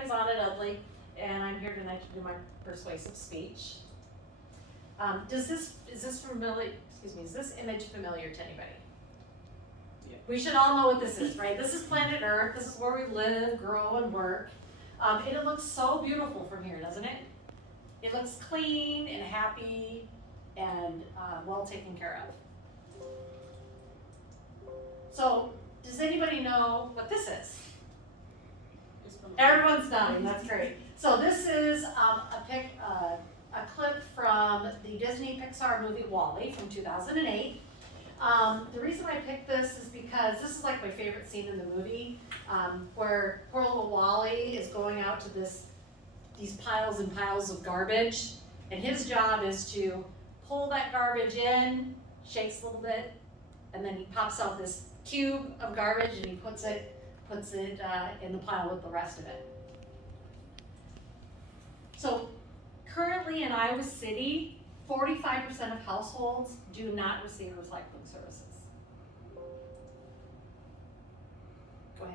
name is Anna Dudley, and I'm here tonight to do my persuasive speech. Is this familiar? Excuse me. Is this image familiar to anybody? Yeah. We should all know what this is, right? This is planet Earth. This is where we live, grow, and work. And it looks so beautiful from here, doesn't it? It looks clean and happy and well taken care of. So, does anybody know what this is? Everyone's nodding, that's great. So this is a clip from the Disney Pixar movie WALL-E from 2008. The reason I picked this is because this is like my favorite scene in the movie, where poor little WALL-E is going out to these piles and piles of garbage, and his job is to pull that garbage in, shakes a little bit, and then he pops out this cube of garbage and he puts it in the pile with the rest of it. So currently in Iowa City, 45% of households do not receive recycling services. Go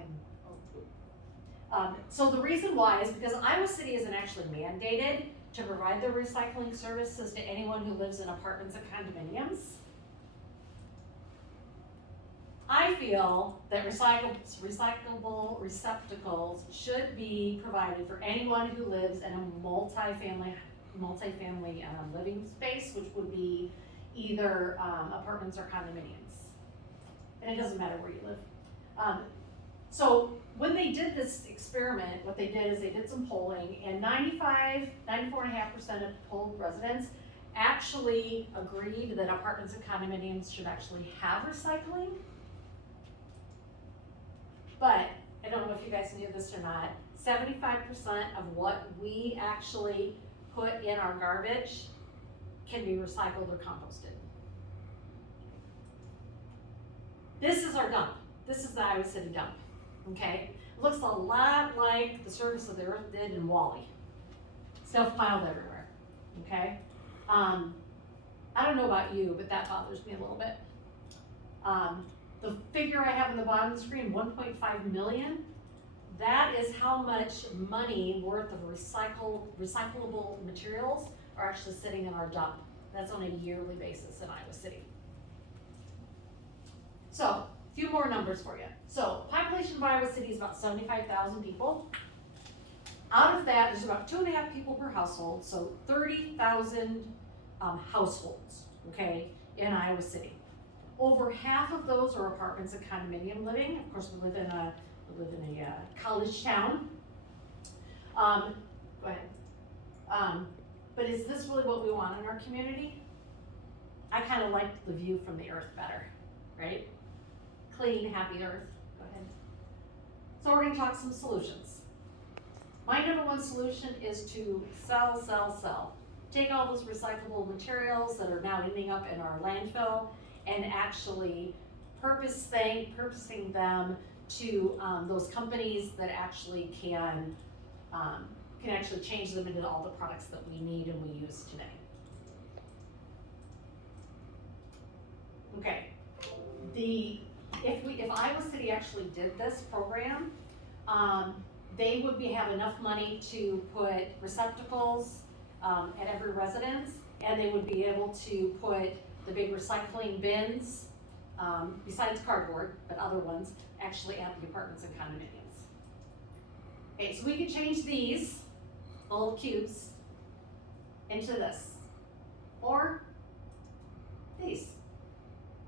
ahead. So the reason why is because Iowa City isn't actually mandated to provide the recycling services to anyone who lives in apartments and condominiums. I feel that recyclable receptacles should be provided for anyone who lives in a multifamily living space, which would be either apartments or condominiums. And it doesn't matter where you live. So when they did this experiment, what they did is they did some polling, and 94.5% of polled residents actually agreed that apartments and condominiums should actually have recycling. But I don't know if you guys knew this or not, 75% of what we actually put in our garbage can be recycled or composted. This is our dump. This is the Iowa City dump, okay? It looks a lot like the surface of the earth did in WALL-E. Stuff piled everywhere, okay? I don't know about you, but that bothers me a little bit. The figure I have on the bottom of the screen, 1.5 million, that is how much money worth of recyclable materials are actually sitting in our dump. That's on a yearly basis in Iowa City. So, a few more numbers for you. So, population of Iowa City is about 75,000 people. Out of that, there's about 2.5 people per household, so 30,000 households, okay, in Iowa City. Over half of those are apartments and condominium living. Of course, we live in a college town. Go ahead. But is this really what we want in our community? I kind of like the view from the earth better, right? Clean, happy earth. Go ahead. So we're going to talk some solutions. My number one solution is to sell. Take all those recyclable materials that are now ending up in our landfill and actually purposing them to those companies that actually can actually change them into all the products that we need and we use today. Okay, if Iowa City actually did this program, they would have enough money to put receptacles at every residence, and they would be able to put the big recycling bins, besides cardboard, but other ones, actually at the apartments and condominiums. Okay, so we could change these little cubes into this, or these.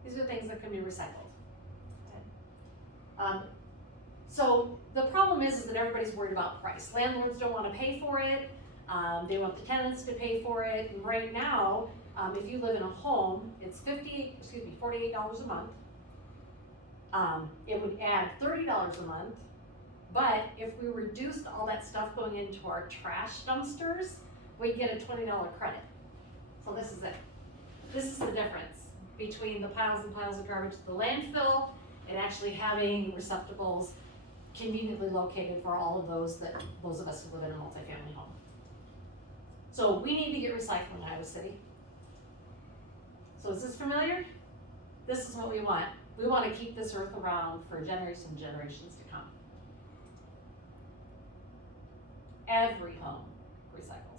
These are things that can be recycled. Okay. So the problem is that everybody's worried about price. Landlords don't want to pay for it. They want the tenants to pay for it. And right now, if you live in a home, it's $48 a month. It would add $30 a month. But if we reduced all that stuff going into our trash dumpsters, we get a $20 credit. So this is it. This is the difference between the piles and piles of garbage at the landfill and actually having receptacles conveniently located for all of those of us who live in a multifamily home. So we need to get recycling in Iowa City. So is this familiar? This is what we want. We want to keep this earth around for generations and generations to come. every home recycles.